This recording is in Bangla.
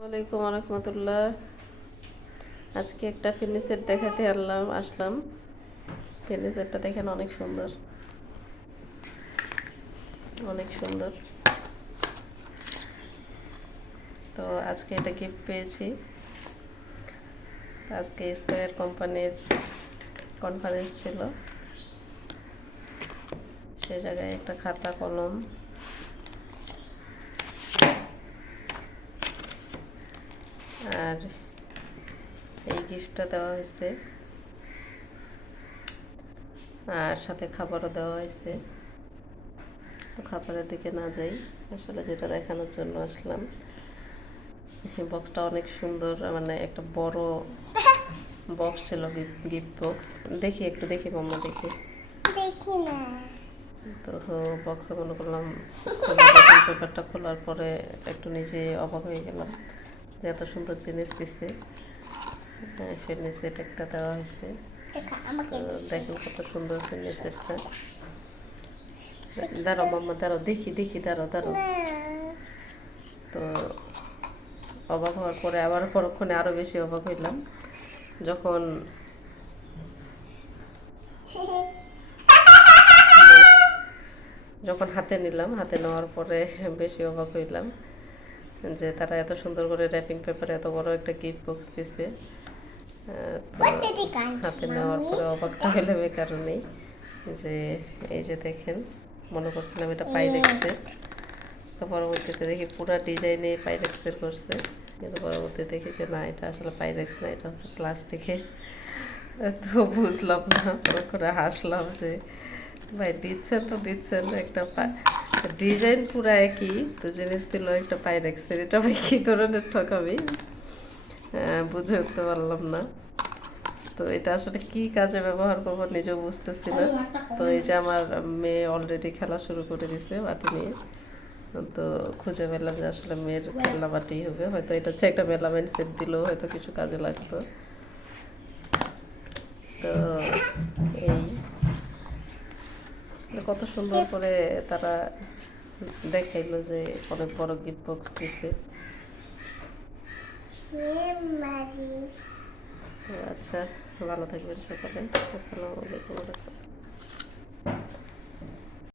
ওয়ালাইকুম রহমতুল্লাহ। আজকে একটা ফার্নিচার দেখাতে আসলাম। ফার্নিচারটা দেখেন, অনেক সুন্দর, অনেক সুন্দর। তো আজকে এটা গিফট পেয়েছি। আজকে স্কয়ার কোম্পানির কনফারেন্স ছিল, সে জায়গায় একটা খাতা কলম আর এই গিফটটা দেওয়া হয়েছে, আর সাথে খাবারও দেওয়া হয়েছে। তো খাবারের দিকে না যাই, আসলে যেটা দেখানোর জন্য আসলাম। বক্সটা অনেক সুন্দর, মানে একটা বড় বক্স ছিল, গিফট বক্স। একটু দেখি মাম্মা, দেখি না। তো বক্সে মনে করলাম পেপারটা খোলার পরে একটু নিজে অবাক হয়ে গেলাম যে এত সুন্দর জিনিস দিচ্ছে। ফার্নিচার একটা দেওয়া হয়েছে, দেখেন কত সুন্দর ফার্নিচারটা। দাঁড়াও মাম্মা, দাঁড়াও, দেখি, দাঁড়াও। তো অবাক হওয়ার পরে আবার পরক্ষণে আরও বেশি অবাক হইলাম যখন হাতে নিলাম। হাতে নেওয়ার পরে বেশি অবাক হইলাম যে তারা এত সুন্দর করে র্যাপিং পেপারে এত বড় একটা গিফট বক্স দিছে। হাতে নেওয়ার পরে অবাকটা হইলাম এই কারণেই যে এই যে দেখেন, মনে করছিলাম এটা পাইরেক্সের। তো পরবর্তীতে দেখি পুরা ডিজাইনে পাইরেক্সের করছে, কিন্তু পরবর্তীতে দেখি যে না, এটা আসলে পাইরেক্স না, এটা হচ্ছে প্লাস্টিকের। তো বুঝলাম না, করে হাসলাম যে ভাই দিচ্ছেন একটা ডিজাইন পুরো একই, তো জিনিস দিল একটা পাইরেক্সের। এটা ভাই কী ধরনের ঠকামি, বুঝে উঠতে পারলাম না। তো এটা আসলে কি কাজে ব্যবহার করবো নিজেও বুঝতেছি না। তো এই যে আমার মেয়ে অলরেডি খেলা শুরু করে দিছে বাটি নিয়ে। তো খুঁজে পেলাম যে আসলে মেয়ের খেলনা বাটি হবে, হয়তো এটা হচ্ছে একটা মেলামাইন সেট দিলেও হয়তো কিছু কাজে লাগতো। তো এই কত সুন্দর করে তারা দেখাইলো যে অনেক বড় গিফট বক্স দিছে। তো আচ্ছা, ভালো থাকবেন সকলে। আসসালামু আলাইকুম।